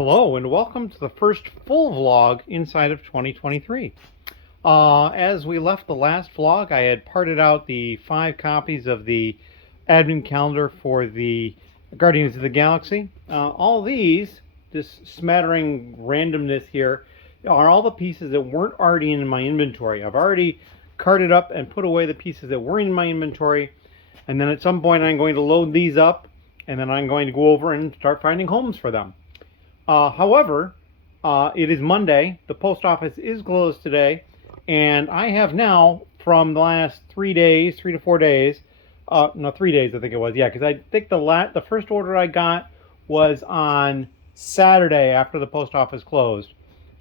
Hello and welcome to the first full vlog inside of 2023. As we left the last vlog, I had parted out the 5 copies of the advent calendar for the Guardians of the Galaxy. All these, this smattering randomness here, are all the pieces that weren't already in my inventory. I've already carted up and put away the pieces that were in my inventory, and then at some point I'm going to load these up, and then I'm going to go over and start finding homes for them. However, it is Monday, the post office is closed today, and I have now, from the last 3 days, 3 to 4 days, no, 3 days I think it was, yeah, because I think the first order I got was on Saturday after the post office closed.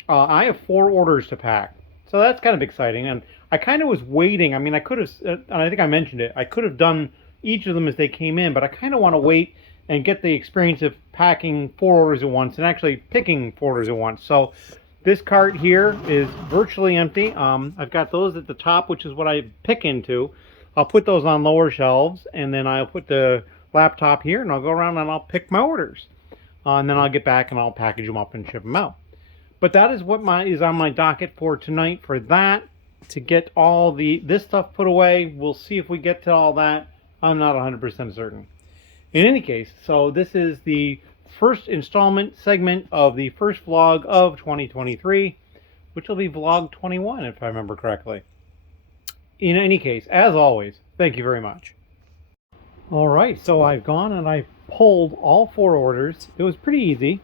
I have 4 orders to pack, so that's kind of exciting, and I kind of was waiting. I mean, I could have, and I think I mentioned it, I could have done each of them as they came in, but I kind of want to wait and get the experience of packing 4 orders at once and actually picking 4 orders at once. So this cart here is virtually empty. I've got those at the top, which is what I pick into. I'll put those on lower shelves, and then I'll put the laptop here, and I'll go around and I'll pick my orders. And then I'll get back and I'll package them up and ship them out. But that is what is on my docket for tonight, for that, to get all this stuff put away. We'll see if we get to all that. I'm not 100% certain. In any case, so this is the first installment segment of the first vlog of 2023, which will be vlog 21 if I remember correctly. In any case, as always, thank you very much. All right, so I've gone and I pulled all 4 orders. It was pretty easy.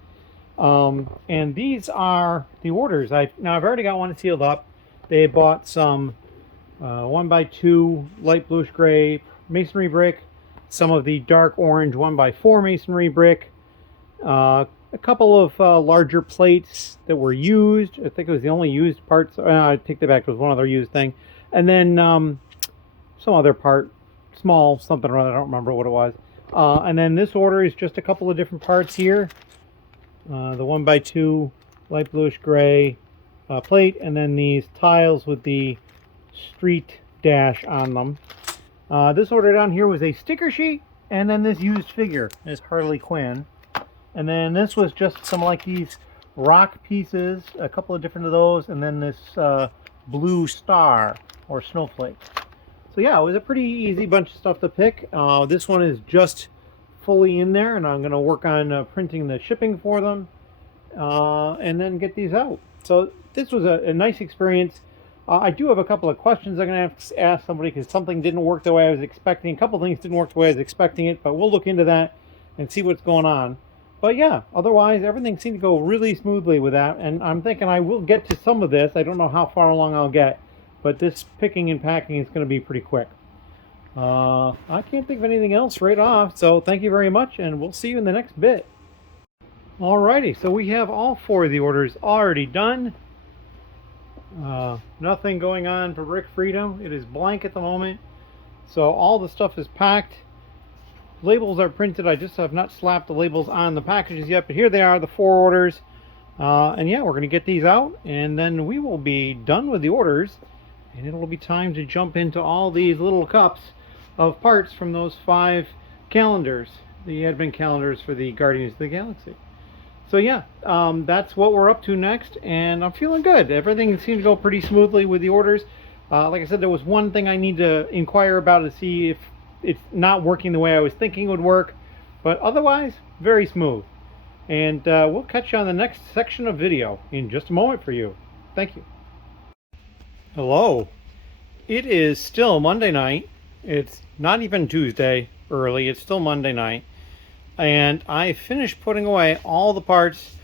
And these are the orders. Now I've already got one sealed up. They bought some 1x2 light bluish gray masonry brick, some of the dark orange 1x4 masonry brick, a couple of larger plates that were used. I think it was the only used parts. I take that back. It was one other used thing. And then some other part, small something or other. I don't remember what it was. And then this order is just a couple of different parts here. The 1x2 light bluish gray plate, and then these tiles with the street dash on them. This order down here was a sticker sheet, and then this used figure is Harley Quinn. And then this was just some like these rock pieces, a couple of different of those, and then this blue star or snowflake. So yeah, it was a pretty easy bunch of stuff to pick. This one is just fully in there, and I'm going to work on printing the shipping for them, and then get these out. So this was a nice experience. I do have a couple of questions I'm going to have to ask somebody because something didn't work the way I was expecting. A couple of things didn't work the way I was expecting it, but we'll look into that and see what's going on. But yeah, otherwise everything seemed to go really smoothly with that, and I'm thinking I will get to some of this. I don't know how far along I'll get, but this picking and packing is going to be pretty quick. I can't think of anything else right off, so thank you very much, and we'll see you in the next bit. Alrighty, so we have all 4 of the orders already done. Nothing going on for Rick Freedom. It is blank at the moment, so all the stuff is packed. Labels are printed. I just have not slapped the labels on the packages yet, but here they are, the 4 orders. And yeah, we're going to get these out, and then we will be done with the orders, and it'll be time to jump into all these little cups of parts from those 5 calendars, the advent calendars for the Guardians of the Galaxy. So yeah, that's what we're up to next, and I'm feeling good. Everything seemed to go pretty smoothly with the orders. Like I said, there was one thing I need to inquire about to see if it's not working the way I was thinking it would work, but otherwise, very smooth. And we'll catch you on the next section of video in just a moment for you. Thank you. Hello. It is still Monday night. It's not even Tuesday early. It's still Monday night. And I finished putting away all the parts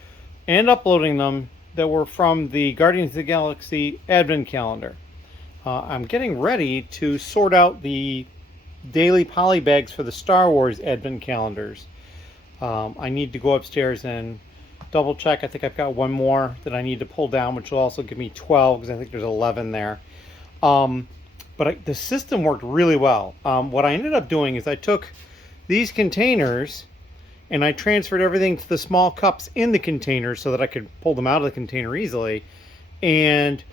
and uploading them that were from the Guardians of the Galaxy Advent Calendar. I'm getting ready to sort out the daily poly bags for the Star Wars Advent Calendars. I need to go upstairs and double check. I think I've got one more that I need to pull down, which will also give me 12 because I think there's 11 there. But the system worked really well. What I ended up doing is I took these containers and I transferred everything to the small cups in the container so that I could pull them out of the container easily, and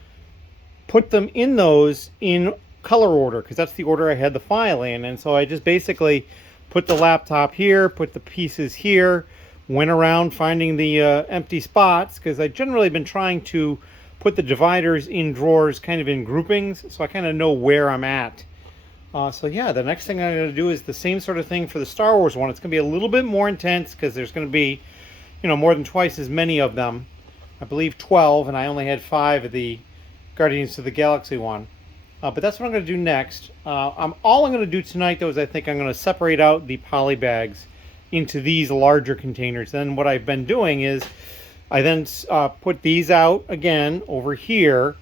put them in those in color order because that's the order I had the file in. And so I just basically put the laptop here, put the pieces here, went around finding the empty spots, because I generally been trying to put the dividers in drawers kind of in groupings, so I kind of know where I'm at. So yeah, the next thing I'm going to do is the same sort of thing for the Star Wars one. It's going to be a little bit more intense because there's going to be, you know, more than twice as many of them. I believe 12, and I only had 5 of the Guardians of the Galaxy one. But that's what I'm going to do next. All I'm going to do tonight, though, is I think I'm going to separate out the poly bags into these larger containers. Then what I've been doing is I then put these out again over here.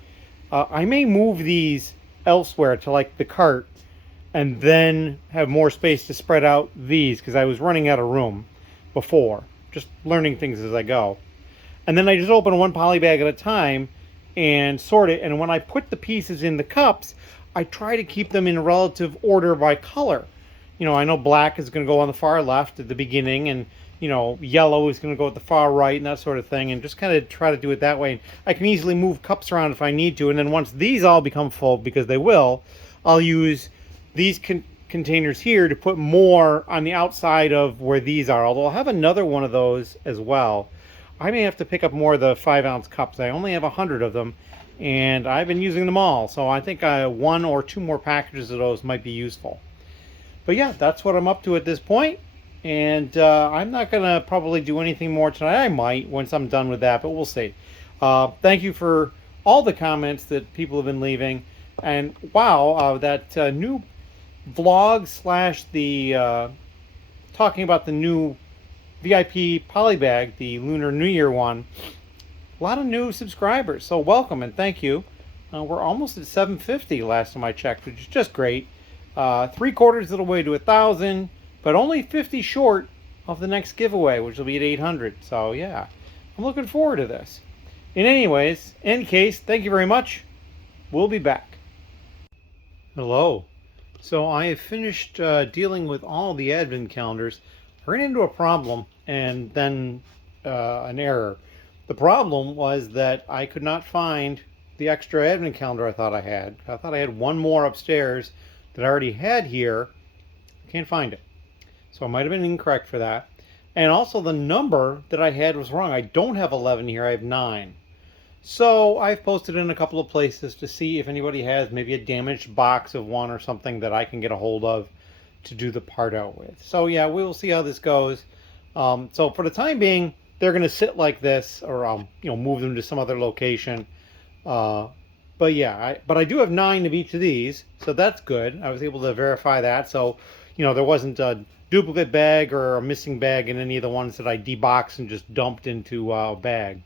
I may move these elsewhere to like the cart, and then have more space to spread out these, because I was running out of room before, just learning things as I go. And then I just open one poly bag at a time and sort it, and when I put the pieces in the cups, I try to keep them in relative order by color. You know, I know black is going to go on the far left at the beginning, and you know, yellow is going to go at the far right, and that sort of thing, and just kind of try to do it that way. I can easily move cups around if I need to, and then once these all become full, because they will, I'll use these containers here to put more on the outside of where these are, although I'll have another one of those as well. I may have to pick up more of the 5-ounce cups. I only have 100 of them, and I've been using them all, so I think 1 or 2 more packages of those might be useful. But yeah, that's what I'm up to at this point, and I'm not going to probably do anything more tonight. I might once I'm done with that, but we'll see. Thank you for all the comments that people have been leaving, and wow, that new vlog / the talking about the new VIP polybag, the Lunar New Year one. A lot of new subscribers, so welcome and thank you. We're almost at 750 last time I checked, which is just great. 3/4 of the way to 1,000, but only 50 short of the next giveaway, which will be at 800. So yeah, I'm looking forward to this. In any case, thank you very much. We'll be back. Hello. So I have finished dealing with all the advent calendars. I ran into a problem and then an error. The problem was that I could not find the extra advent calendar I thought I had. I thought I had one more upstairs that I already had here. Can't find it. So I might have been incorrect for that. And also the number that I had was wrong. I don't have 11 here, I have 9. So I've posted in a couple of places to see if anybody has maybe a damaged box of one or something that I can get a hold of to do the part out with. So yeah, we will see how this goes. So for the time being, they're going to sit like this, or I'll move them to some other location. But yeah, but I do have 9 of each of these, so that's good. I was able to verify that. So there wasn't a duplicate bag or a missing bag in any of the ones that I deboxed and just dumped into a bag.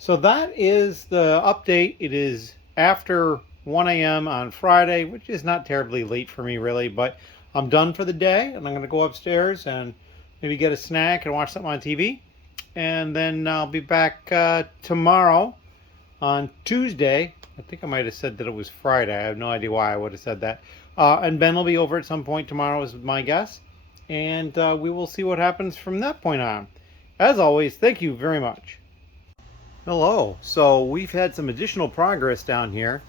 So that is the update. It is after 1 a.m. on Friday, which is not terribly late for me really, but I'm done for the day, and I'm going to go upstairs and maybe get a snack and watch something on TV. And then I'll be back tomorrow on Tuesday. I think I might have said that it was Friday. I have no idea why I would have said that. And Ben will be over at some point tomorrow, is my guess. And we will see what happens from that point on. As always, thank you very much. Hello. So we've had some additional progress down here,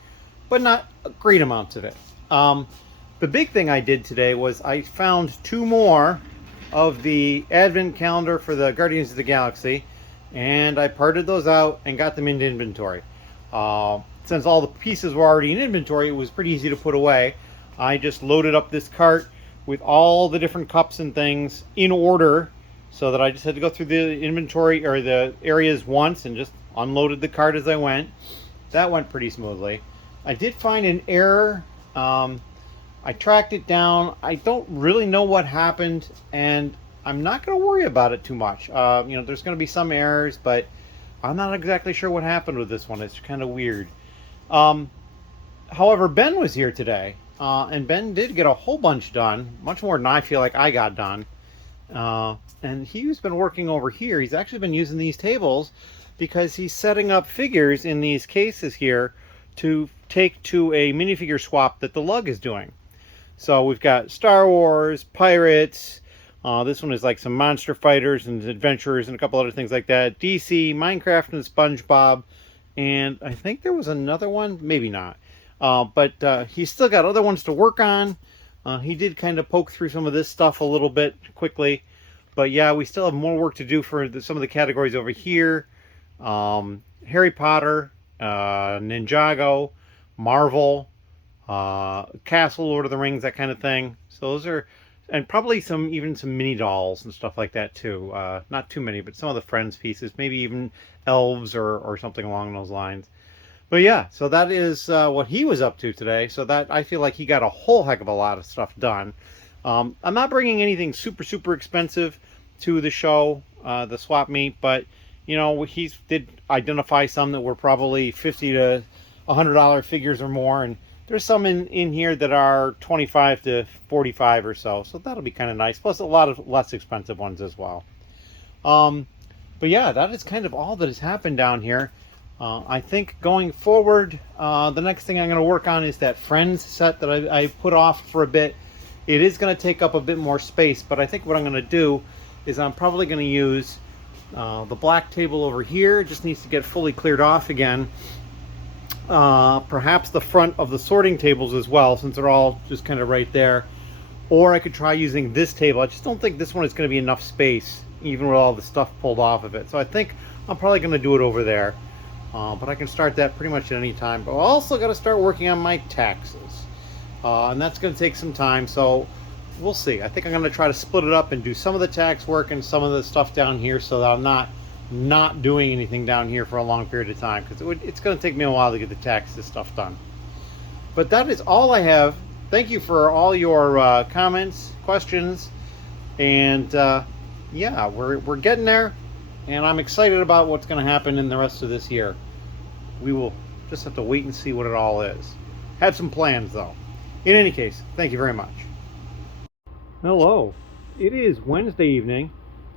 but not great amounts of it. The big thing I did today was I found 2 more of the advent calendar for the Guardians of the Galaxy, and I parted those out and got them into inventory. Since all the pieces were already in inventory, it was pretty easy to put away. I just loaded up this cart with all the different cups and things in order, so that I just had to go through the inventory or the areas once and just unloaded the cart as I went. That went pretty smoothly. I did find an error. I tracked it down. I don't really know what happened, and I'm not going to worry about it too much. There's going to be some errors, but I'm not exactly sure what happened with this one. It's kind of weird. However, Ben was here today, and Ben did get a whole bunch done, much more than I feel like I got done. And he's been working over here. He's actually been using these tables because he's setting up figures in these cases here to take to a minifigure swap that the LUG is doing. So we've got Star Wars, Pirates, this one is like some Monster Fighters and Adventurers and a couple other things like that. DC, Minecraft, and SpongeBob. And I think there was another one, maybe not. But he's still got other ones to work on. He did kind of poke through some of this stuff a little bit quickly. But yeah, we still have more work to do for some of the categories over here. Harry Potter, Ninjago, Marvel, Castle, Lord of the Rings, that kind of thing. So those are, and probably even some mini dolls and stuff like that too. Not too many, but some of the Friends pieces, maybe even elves or something along those lines. But yeah, so that is what he was up to today. So that, I feel like he got a whole heck of a lot of stuff done. I'm not bringing anything super expensive to the show, the swap meet, but you know, he did identify some that were probably $50 to $100 figures or more, and there's some in here that are 25 to 45 or so. So that'll be kind of nice. Plus a lot of less expensive ones as well. But yeah, that is kind of all that has happened down here. I think going forward, the next thing I'm going to work on is that Friends set that I put off for a bit. It is going to take up a bit more space, but I think what I'm going to do is I'm probably going to use the black table over here. It just needs to get fully cleared off again. Perhaps the front of the sorting tables as well, since they're all just kind of right there. Or I could try using this table. I just don't think this one is going to be enough space, even with all the stuff pulled off of it. So I think I'm probably going to do it over there. But I can start that pretty much at any time. But I also got to start working on my taxes. And that's going to take some time, so we'll see. I think I'm going to try to split it up and do some of the tax work and some of the stuff down here, so that I'm not doing anything down here for a long period of time, because it's going to take me a while to get the taxes stuff done. But that is all I have. Thank you for all your comments, questions, and yeah, we're getting there, and I'm excited about what's going to happen in the rest of this year. We will just have to wait and see what it all is. Have some plans though. In any case, thank you very much. Hello. It is Wednesday evening,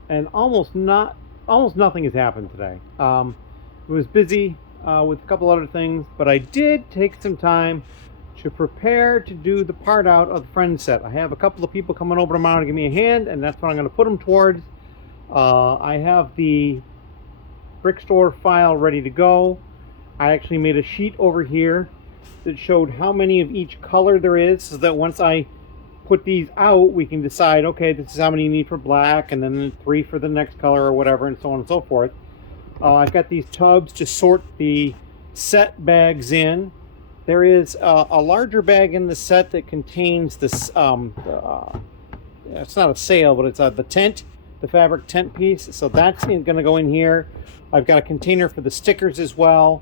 and almost nothing has happened today. It was busy with a couple other things, but I did take some time to prepare to do the part out of the Friends set. I have a couple of people coming over tomorrow to give me a hand, and that's what I'm going to put them towards. I have the brick store file ready to go. I actually made a sheet over here that showed how many of each color there is, so that once I put these out, we can decide, okay, this is how many you need for black, and then 3 for the next color or whatever, and so on and so forth. I've got these tubs to sort the set bags in. There is a larger bag in the set that contains this, it's not a sail, but it's the tent, the fabric tent piece, so that's going to go in here. I've got a container for the stickers as well.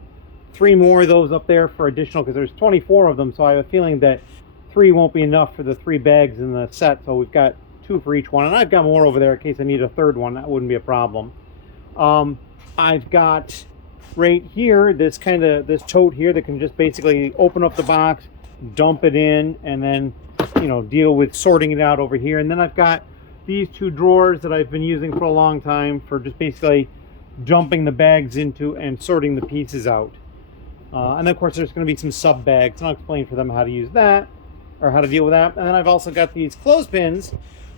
3 more of those up there for additional, because there's 24 of them, so I have a feeling that 3 won't be enough for the 3 bags in the set, so we've got 2 for each one, and I've got more over there in case I need a third one. That wouldn't be a problem. I've got right here this tote here that can just basically open up the box, dump it in, and then, you know, deal with sorting it out over here. And then I've got these 2 drawers that I've been using for a long time for just basically dumping the bags into and sorting the pieces out. And then of course there's going to be some sub bags, and I'll explain for them how to use that, or how to deal with that. And then I've also got these clothespins,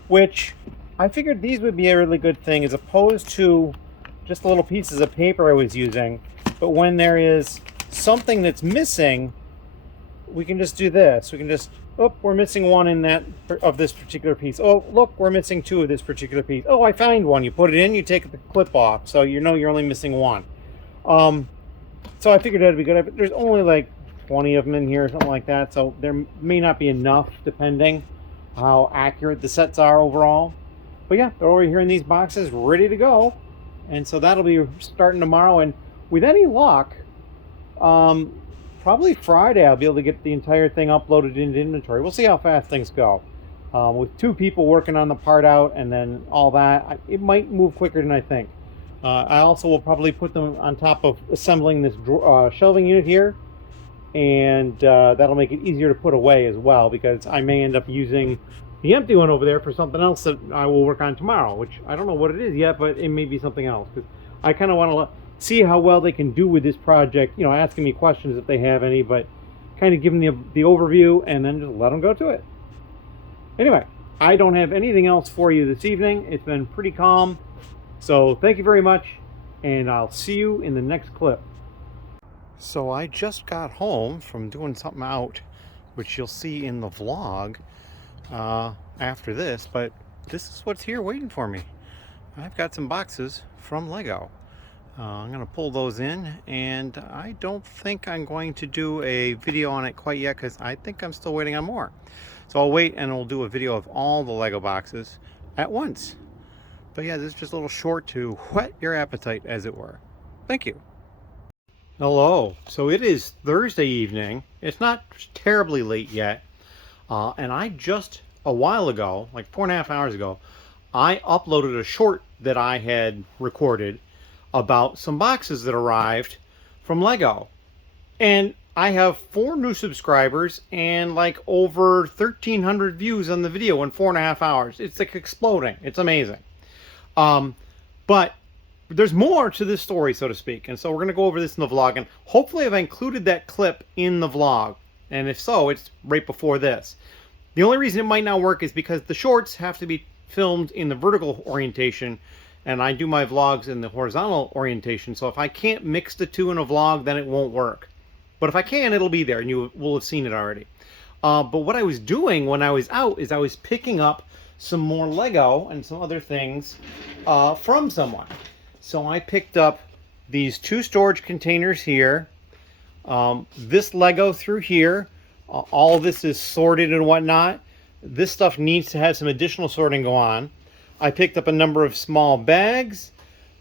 which I figured these would be a really good thing as opposed to just the little pieces of paper I was using. But when there is something that's missing, we can just do this. We can just, oh, we're missing 1 in that of this particular piece. Oh, look, we're missing 2 of this particular piece. Oh, I find 1. You put it in, you take the clip off, so you know you're only missing 1. So I figured that'd be good. There's only like 20 of them in here or something like that, so there may not be enough depending how accurate the sets are overall. But yeah, they're over here in these boxes ready to go, and so that'll be starting tomorrow. And with any luck, probably Friday I'll be able to get the entire thing uploaded into inventory. We'll see how fast things go. With 2 people working on the part out and then all that, it might move quicker than I think. I also will probably put them on top of assembling this shelving unit here, and that'll make it easier to put away as well, because I may end up using the empty one over there for something else that I will work on tomorrow, which I don't know what it is yet, but it may be something else, because I kind of want to see how well they can do with this project, you know, asking me questions if they have any, but kind of give them the overview and then just let them go to it. Anyway, I don't have anything else for you this evening. It's been pretty calm. So thank you very much, and I'll see you in the next clip. So I just got home from doing something out, which you'll see in the vlog after this, but this is what's here waiting for me. I've got some boxes from Lego. I'm going to pull those in, and I don't think I'm going to do a video on it quite yet because I think I'm still waiting on more. So I'll wait and we'll do a video of all the Lego boxes at once. But yeah, this is just a little short to whet your appetite, as it were. Thank you. Hello. So it is Thursday evening. It's not terribly late yet. And I just a while ago, like 4.5 hours ago, I uploaded a short that I had recorded about some boxes that arrived from Lego. And I have 4 new subscribers and like over 1,300 views on the video in 4.5 hours. It's like exploding. It's amazing. But there's more to this story, so to speak. And so we're going to go over this in the vlog. And hopefully I've included that clip in the vlog. And if so, it's right before this. The only reason it might not work is because the shorts have to be filmed in the vertical orientation, and I do my vlogs in the horizontal orientation. So if I can't mix the two in a vlog, then it won't work. But if I can, it'll be there, and you will have seen it already. But what I was doing when I was out is I was picking up some more Lego and some other things from someone. So I picked up these 2 storage containers here, this Lego through here. All this is sorted and whatnot. This stuff needs to have some additional sorting go on. I picked up a number of small bags,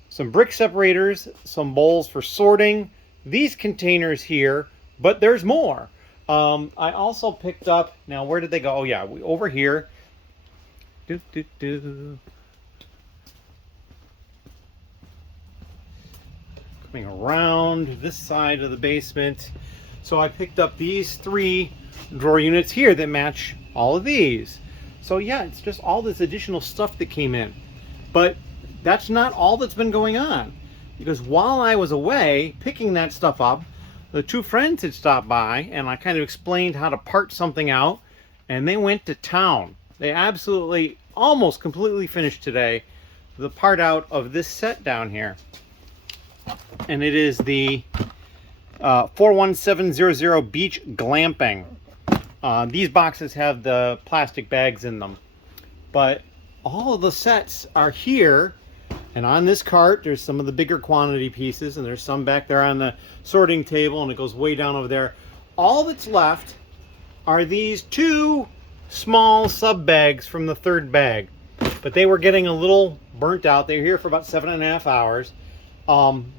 some brick separators, some bowls for sorting, these containers here, but there's more. I also picked up, now where did they go? Oh yeah, over here. Coming around this side of the basement. So I picked up these 3 drawer units here that match all of these. So yeah, it's just all this additional stuff that came in. But that's not all that's been going on. Because while I was away picking that stuff up, the 2 friends had stopped by and I kind of explained how to part something out, and they went to town. They absolutely almost completely finished today the part out of this set down here. And it is the 41700 Beach Glamping. These boxes have the plastic bags in them, but all of the sets are here, and on this cart there's some of the bigger quantity pieces, and there's some back there on the sorting table, and it goes way down over there. All that's left are these 2 small sub bags from the 3rd bag, but they were getting a little burnt out. They were here for about 7.5 hours.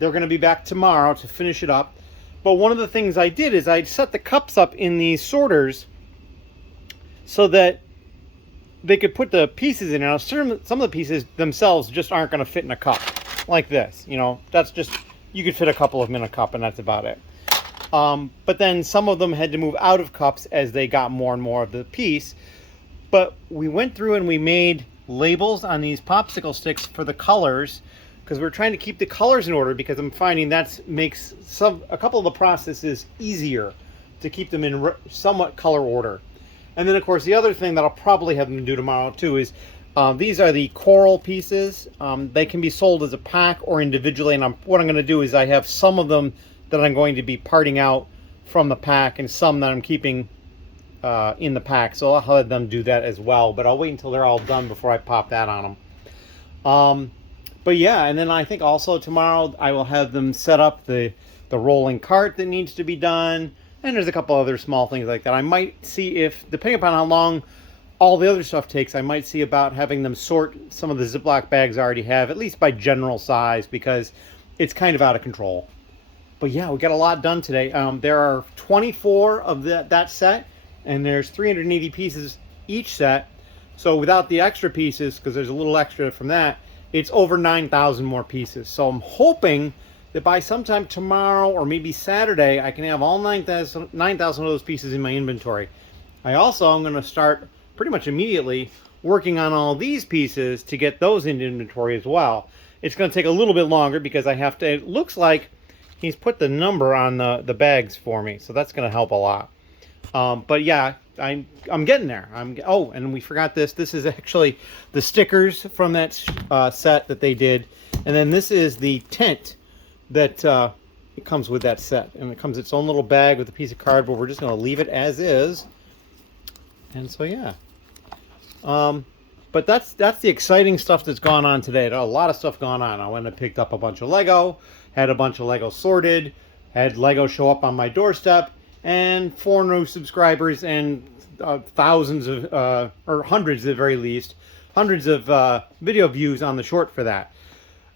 They're going to be back tomorrow to finish it up. But one of the things I did is I set the cups up in these sorters so that they could put the pieces in. Now, some of the pieces themselves just aren't going to fit in a cup like this. You know, that's just, you could fit a couple of them in a cup and that's about it. But then some of them had to move out of cups as they got more and more of the piece. But we went through and we made labels on these popsicle sticks for the colors, because we're trying to keep the colors in order, because I'm finding that makes a couple of the processes easier to keep them in somewhat color order. And then of course the other thing that I'll probably have them do tomorrow too is these are the coral pieces. They can be sold as a pack or individually, and what I'm going to do is I have some of them that I'm going to be parting out from the pack and some that I'm keeping in the pack. So I'll have them do that as well, but I'll wait until they're all done before I pop that on them. But yeah, and then I think also tomorrow I will have them set up the rolling cart that needs to be done. And there's a couple other small things like that. I might see if, depending upon how long all the other stuff takes, I might see about having them sort some of the Ziploc bags I already have, at least by general size, because it's kind of out of control. But yeah, we got a lot done today. There are 24 of that set, and there's 380 pieces each set. So without the extra pieces, because there's a little extra from that, it's over 9,000 more pieces. So I'm hoping that by sometime tomorrow or maybe Saturday, I can have all 9,000 of those pieces in my inventory. I also am going to start pretty much immediately working on all these pieces to get those into inventory as well. It's going to take a little bit longer because I have to, it looks like he's put the number on the bags for me, so that's going to help a lot. But yeah, I'm getting there. Oh, and we forgot this. This is actually the stickers from that set that they did, and then this is the tent that it comes with that set, and it comes its own little bag with a piece of cardboard. We're just going to leave it as is, and so yeah. But that's the exciting stuff that's gone on today. A lot of stuff going on. I went and picked up a bunch of Lego, had a bunch of Lego sorted, had Lego show up on my doorstep, and 4 new subscribers and thousands of, or hundreds at the very least, hundreds of video views on the short for that.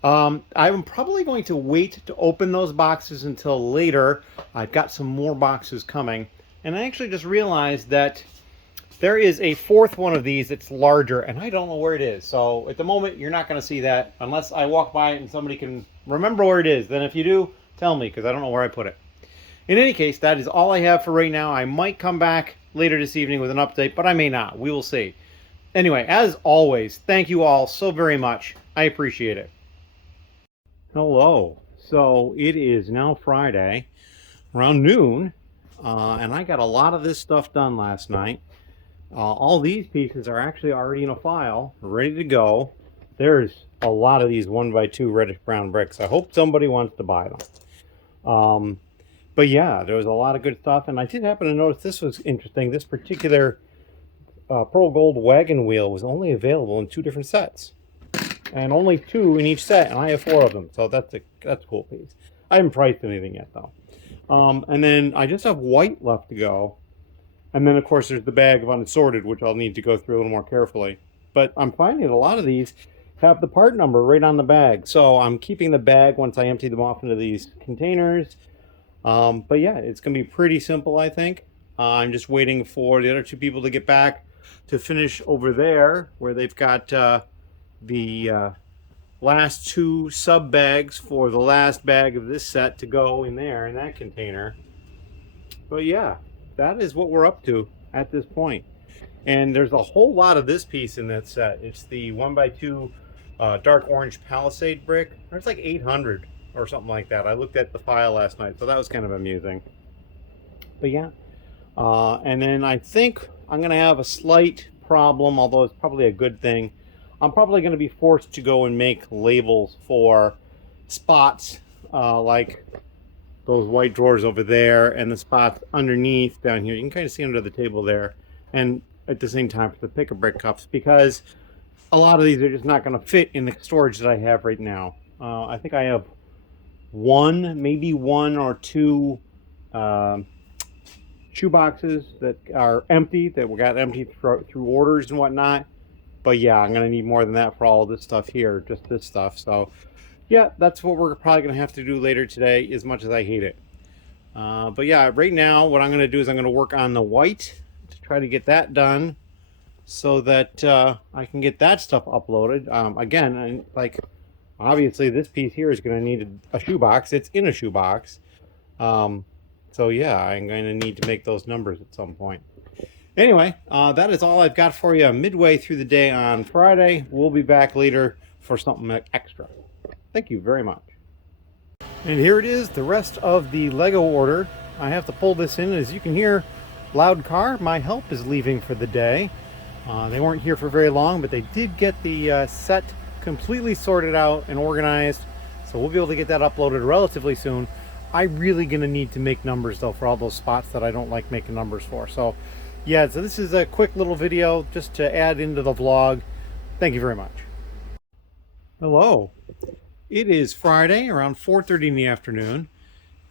I'm probably going to wait to open those boxes until later. I've got some more boxes coming. And I actually just realized that there is a 4th one of these that's larger, and I don't know where it is. So at the moment, you're not going to see that unless I walk by it and somebody can remember where it is. Then if you do, tell me, because I don't know where I put it. In any case, that is all I have for right now. I might come back later this evening with an update, but I may not. We will see. Anyway, as always, thank you all so very much. I appreciate it. Hello. So it is now Friday, around noon, and I got a lot of this stuff done last night. All these pieces are actually already in a file, ready to go. There's a lot of these 1x2 reddish brown bricks. I hope somebody wants to buy them. But yeah, there was a lot of good stuff, and I did happen to notice this was interesting. This particular pearl gold wagon wheel was only available in 2 different sets, and only 2 in each set, and I have 4 of them, so that's a cool piece. I haven't priced anything yet though. And then I just have white left to go. And then, of course, there's the bag of unsorted, which I'll need to go through a little more carefully. But I'm finding that a lot of these have the part number right on the bag. So I'm keeping the bag once I empty them off into these containers. But yeah, it's going to be pretty simple, I think. I'm just waiting for the other 2 people to get back to finish over there, where they've got the last 2 sub bags for the last bag of this set to go in there, in that container. But yeah, that is what we're up to at this point. And there's a whole lot of this piece in that set. It's the 1x2 dark orange palisade brick. There's like 800 or something like that. I looked at the file last night, so that was kind of amusing. But yeah, and then I think I'm going to have a slight problem, although it's probably a good thing. I'm probably going to be forced to go and make labels for spots like those white drawers over there and the spots underneath down here. You can kind of see under the table there, and at the same time for the pick-a-brick cups, because a lot of these are just not going to fit in the storage that I have right now. I think I have maybe one or two shoe boxes that are empty, that we got empty through orders and whatnot. But yeah, I'm going to need more than that for all this stuff here, just this stuff. So yeah, that's what we're probably going to have to do later today, as much as I hate it. But yeah, right now what I'm going to do is I'm going to work on the white to try to get that done so that I can get that stuff uploaded. Again, like obviously this piece here is going to need a shoebox. It's in a shoebox. So yeah, I'm going to need to make those numbers at some point. Anyway, that is all I've got for you midway through the day on Friday. We'll be back later for something extra. Thank you very much. And here it is, the rest of the Lego order. I have to pull this in. As you can hear, loud car. My help is leaving for the day. They weren't here for very long, but they did get the set completely sorted out and organized. So we'll be able to get that uploaded relatively soon. I'm really going to need to make numbers, though, for all those spots that I don't like making numbers for. So yeah, so this is a quick little video just to add into the vlog. Thank you very much. Hello. It is Friday around 4:30 in the afternoon,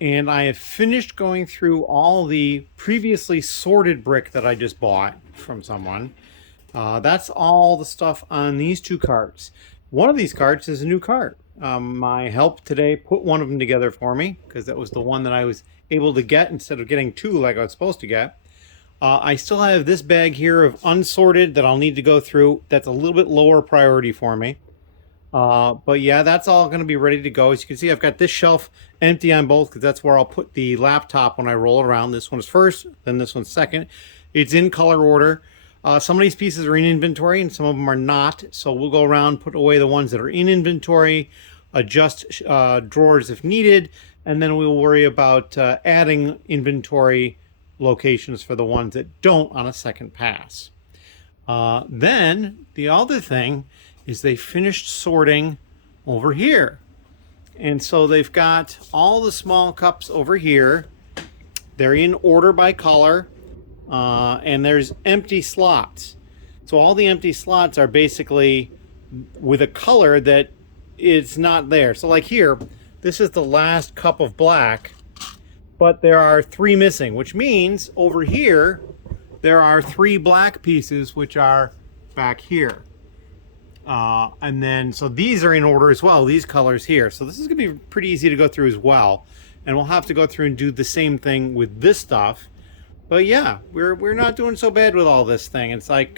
and I have finished going through all the previously sorted brick that I just bought from someone. That's all the stuff on these 2 carts. One of these carts is a new cart. My help today put one of them together for me, because that was the one that I was able to get instead of getting 2 like I was supposed to get. I still have this bag here of unsorted that I'll need to go through. That's a little bit lower priority for me. But yeah, that's all going to be ready to go. As you can see, I've got this shelf empty on both, because that's where I'll put the laptop when I roll around. This one's first, then this one's second. It's in color order. Some of these pieces are in inventory and some of them are not. So we'll go around, put away the ones that are in inventory, adjust drawers if needed, and then we'll worry about adding inventory locations for the ones that don't on a second pass. Then the other thing is they finished sorting over here. And so they've got all the small cups over here. They're in order by color, and there's empty slots. So all the empty slots are basically with a color that is not there. So like here, this is the last cup of black, but there are 3 missing, which means over here, there are 3 black pieces, which are back here. And then, so these are in order as well, these colors here. So this is gonna be pretty easy to go through as well. And we'll have to go through and do the same thing with this stuff. But yeah, we're not doing so bad with all this thing. It's like,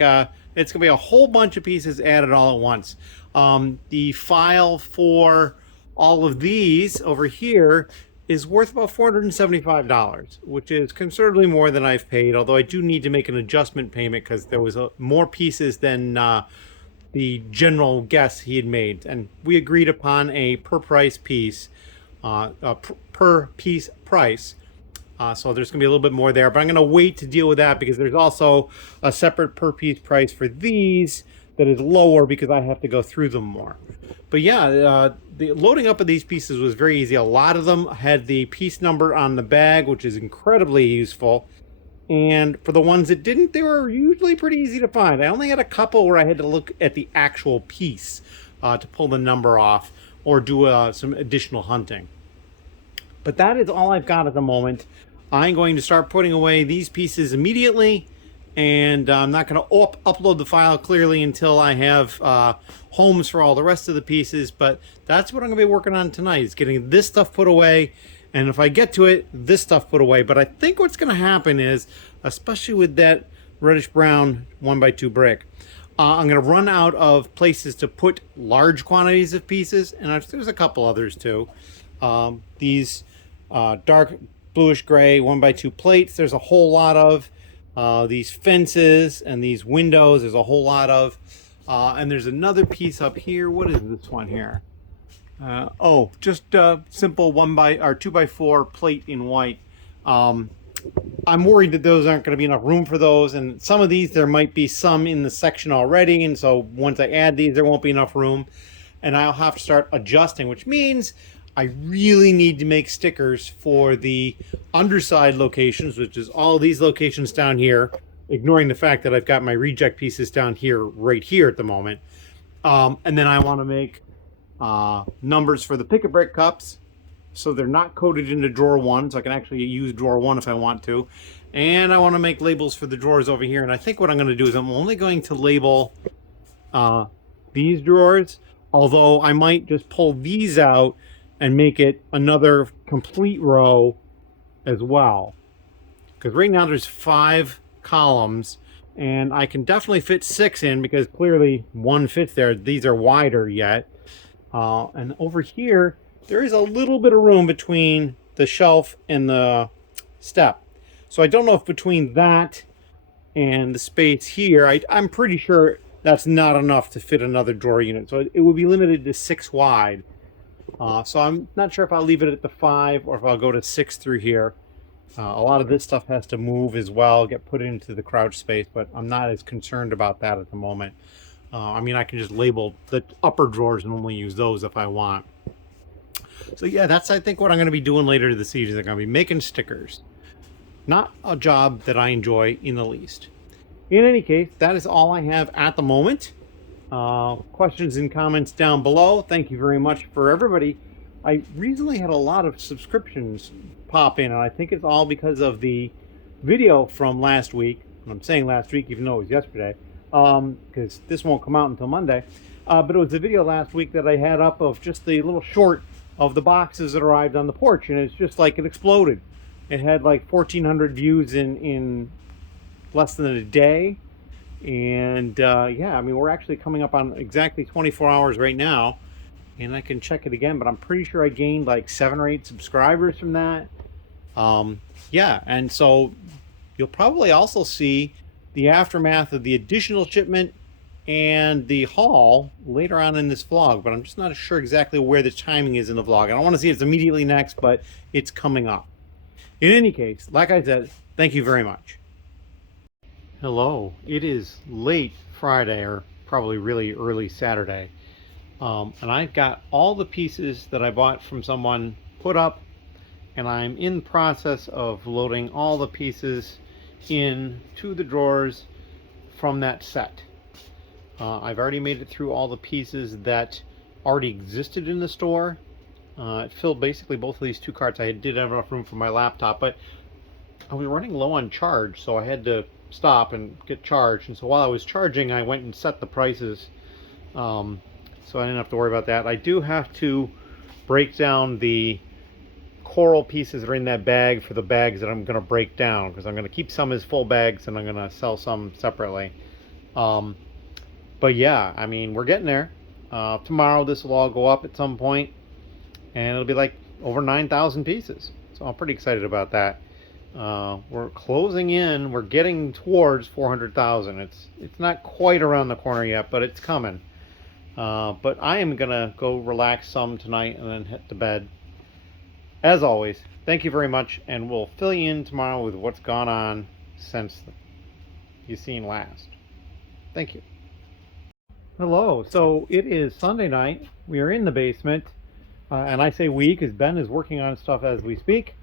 it's gonna be a whole bunch of pieces added all at once. The file for all of these over here is worth about $475, which is considerably more than I've paid, although I do need to make an adjustment payment because there was more pieces than the general guess he had made. And we agreed upon a per piece price. So there's going to be a little bit more there, but I'm going to wait to deal with that because there's also a separate per piece price for these that is lower because I have to go through them more. But yeah, the loading up of these pieces was very easy. A lot of them had the piece number on the bag, which is incredibly useful. And for the ones that didn't, they were usually pretty easy to find. I only had a couple where I had to look at the actual piece to pull the number off or do some additional hunting. But that is all I've got at the moment. I'm going to start putting away these pieces immediately, and I'm not going to upload the file clearly until I have homes for all the rest of the pieces. But that's what I'm going to be working on tonight, is getting this stuff put away, and if I get to it, this stuff put away. But I think what's going to happen is, especially with that reddish brown 1x2 brick, I'm going to run out of places to put large quantities of pieces, and there's a couple others too. These dark bluish gray 1x2 plates, there's a whole lot of these fences and these windows, there's a whole lot of and there's another piece up here. What is this one here? Oh, just simple 2x4 plate in white. I'm worried that those aren't going to be enough room for those, and some of these there might be some in the section already, and so once I add these there won't be enough room, and I'll have to start adjusting, which means I really need to make stickers for the underside locations, which is all these locations down here, ignoring the fact that I've got my reject pieces down here, right here at the moment. And then I want to make numbers for the pick-a-brick cups, so they're not coded into drawer 1, so I can actually use drawer 1 if I want to. And I want to make labels for the drawers over here. And I think what I'm going to do is I'm only going to label these drawers, although I might just pull these out and make it another complete row as well. Because right now there's 5 columns, and I can definitely fit 6 in because clearly 1 fits there. These are wider yet. And over here, there is a little bit of room between the shelf and the step. So I don't know if between that and the space here, I'm pretty sure that's not enough to fit another drawer unit. So it would be limited to 6 wide. So I'm not sure if I'll leave it at the 5 or if I'll go to 6 through here. A lot of this stuff has to move as well, get put into the crouch space, but I'm not as concerned about that at the moment. I mean, I can just label the upper drawers and only use those if I want. So yeah, that's I think what I'm going to be doing later this evening. I'm going to be making stickers. Not a job that I enjoy in the least. In any case, that is all I have at the moment. Questions and comments down below. Thank you very much for everybody. I recently had a lot of subscriptions pop in, and I think it's all because of the video from last week. And I'm saying last week even though it was yesterday, because this won't come out until Monday. But it was the video last week that I had up of just the little short of the boxes that arrived on the porch, and it's just like it exploded. It had like 1,400 views in less than a day. And yeah, I mean, we're actually coming up on exactly 24 hours right now, and I can check it again, but I'm pretty sure I gained like 7 or 8 subscribers from that. Yeah, and so you'll probably also see the aftermath of the additional shipment and the haul later on in this vlog, but I'm just not sure exactly where the timing is in the vlog. I don't want to see it's immediately next, but it's coming up. In any case, like I said, thank you very much. Hello, it is late Friday, or probably really early Saturday, and I've got all the pieces that I bought from someone put up, and I'm in process of loading all the pieces into the drawers from that set. I've already made it through all the pieces that already existed in the store. It filled basically both of these 2 carts. I did have enough room for my laptop, but I was running low on charge, so I had to stop and get charged. And so while I was charging, I went and set the prices, so I didn't have to worry about that. I do have to break down the coral pieces that are in that bag for the bags that I'm going to break down, because I'm going to keep some as full bags and I'm going to sell some separately. But yeah, I mean, we're getting there. Tomorrow this will all go up at some point, and it'll be like over 9,000 pieces. So I'm pretty excited about that. We're closing in. We're getting towards 400,000. It's not quite around the corner yet, but it's coming. But I am gonna go relax some tonight and then head to bed. As always, thank you very much, and we'll fill you in tomorrow with what's gone on since you've seen last. Thank you. Hello. So it is Sunday night. We are in the basement, and I say we because Ben is working on stuff as we speak.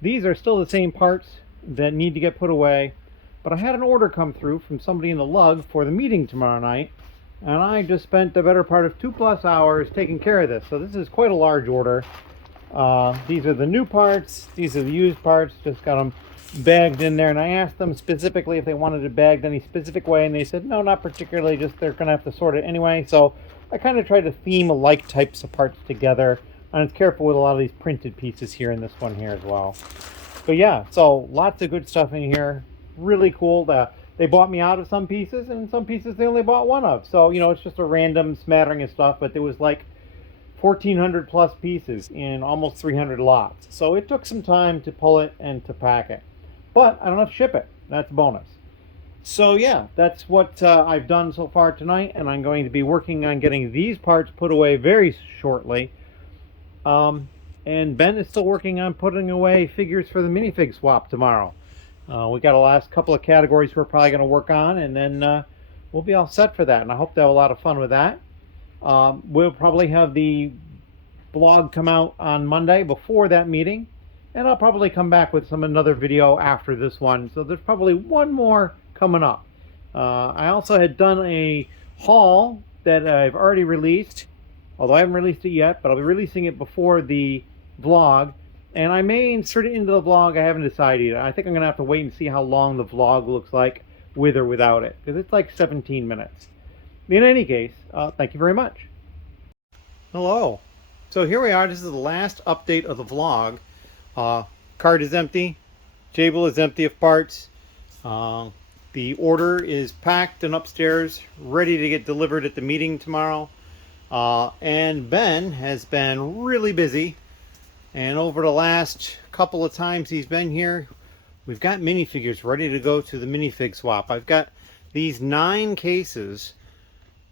These are still the same parts that need to get put away, but I had an order come through from somebody in the LUG for the meeting tomorrow night, and I just spent the better part of 2+ hours taking care of this. So this is quite a large order. These are the new parts. These are the used parts. Just got them bagged in there, and I asked them specifically if they wanted it bagged any specific way, and they said no, not particularly, just they're gonna have to sort it anyway. So I kind of tried to theme alike types of parts together, and it's careful with a lot of these printed pieces here in this one here as well. But yeah, so lots of good stuff in here. Really cool. They bought me out of some pieces, and some pieces they only bought one of. So, you know, it's just a random smattering of stuff, but there was like 1,400 plus pieces in almost 300 lots. So it took some time to pull it and to pack it. But I don't have to ship it. That's a bonus. So yeah, that's what I've done so far tonight, and I'm going to be working on getting these parts put away very shortly. And Ben is still working on putting away figures for the minifig swap tomorrow. We got a last couple of categories we're probably going to work on, and then we'll be all set for that, and I hope to have a lot of fun with that. We'll probably have the blog come out on Monday before that meeting, and I'll probably come back with another video after this one, so there's probably one more coming up. I also had done a haul that I've already released, although I haven't released it yet, but I'll be releasing it before the vlog, and I may insert it into the vlog. I haven't decided. I think I'm going to have to wait and see how long the vlog looks like with or without it, because it's like 17 minutes. In any case, thank you very much. Hello. So here we are. This is the last update of the vlog. Cart is empty. Table is empty of parts. The order is packed and upstairs, ready to get delivered at the meeting tomorrow. And Ben has been really busy. And over the last couple of times he's been here, we've got minifigures ready to go to the minifig swap. I've got these 9 cases,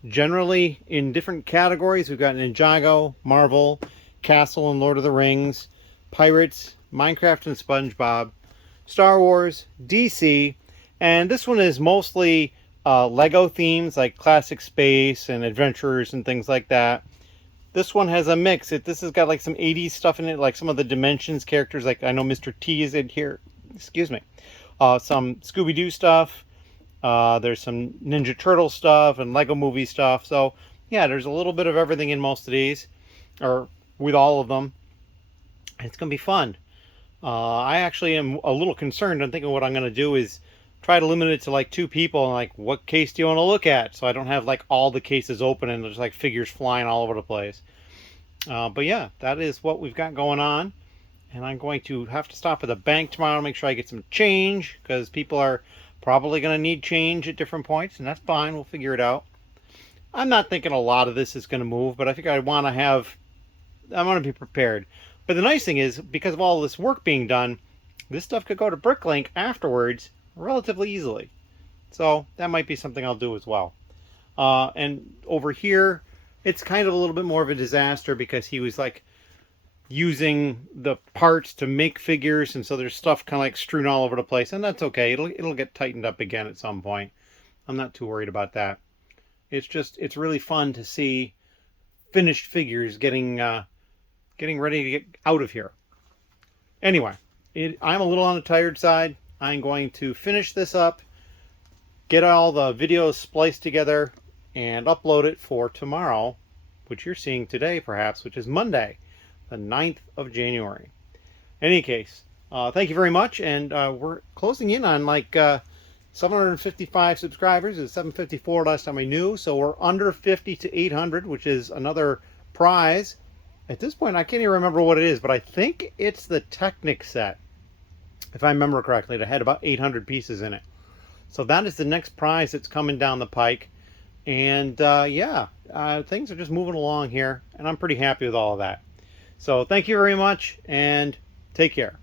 generally in different categories. We've got Ninjago, Marvel, Castle and Lord of the Rings, Pirates, Minecraft and SpongeBob, Star Wars, DC, and this one is mostly Lego themes like classic space and adventurers and things like that. This one has a mix. This has got like some 80s stuff in it, like some of the Dimensions characters, like I know Mr. T is in here, excuse me. Some Scooby-Doo stuff. There's some Ninja Turtle stuff and Lego movie stuff. So yeah, there's a little bit of everything in most of these, or with all of them. It's gonna be fun. I actually am a little concerned. I'm thinking what I'm gonna do is try to limit it to like 2 people, and like, what case do you want to look at? So I don't have like all the cases open and there's like figures flying all over the place. But yeah, that is what we've got going on. And I'm going to have to stop at the bank tomorrow to make sure I get some change, because people are probably going to need change at different points, and that's fine. We'll figure it out. I'm not thinking a lot of this is going to move, but I think I want to be prepared. But the nice thing is, because of all this work being done, this stuff could go to Bricklink afterwards relatively easily. So that might be something I'll do as well. And over here, it's kind of a little bit more of a disaster, because he was like using the parts to make figures, and so there's stuff kind of like strewn all over the place, and that's okay. It'll get tightened up again at some point. I'm not too worried about that. It's really fun to see finished figures getting ready to get out of here. Anyway, I'm a little on the tired side. I'm going to finish this up, get all the videos spliced together and upload it for tomorrow, which you're seeing today perhaps, which is Monday, the 9th of January. In any case, thank you very much, and we're closing in on like 755 subscribers. It's 754 last time I knew, so we're under 50 to 800, which is another prize. At this point, I can't even remember what it is, but I think it's the Technic set, if I remember correctly. It had about 800 pieces in it. So that is the next prize that's coming down the pike. And yeah, things are just moving along here, and I'm pretty happy with all of that. So thank you very much, and take care.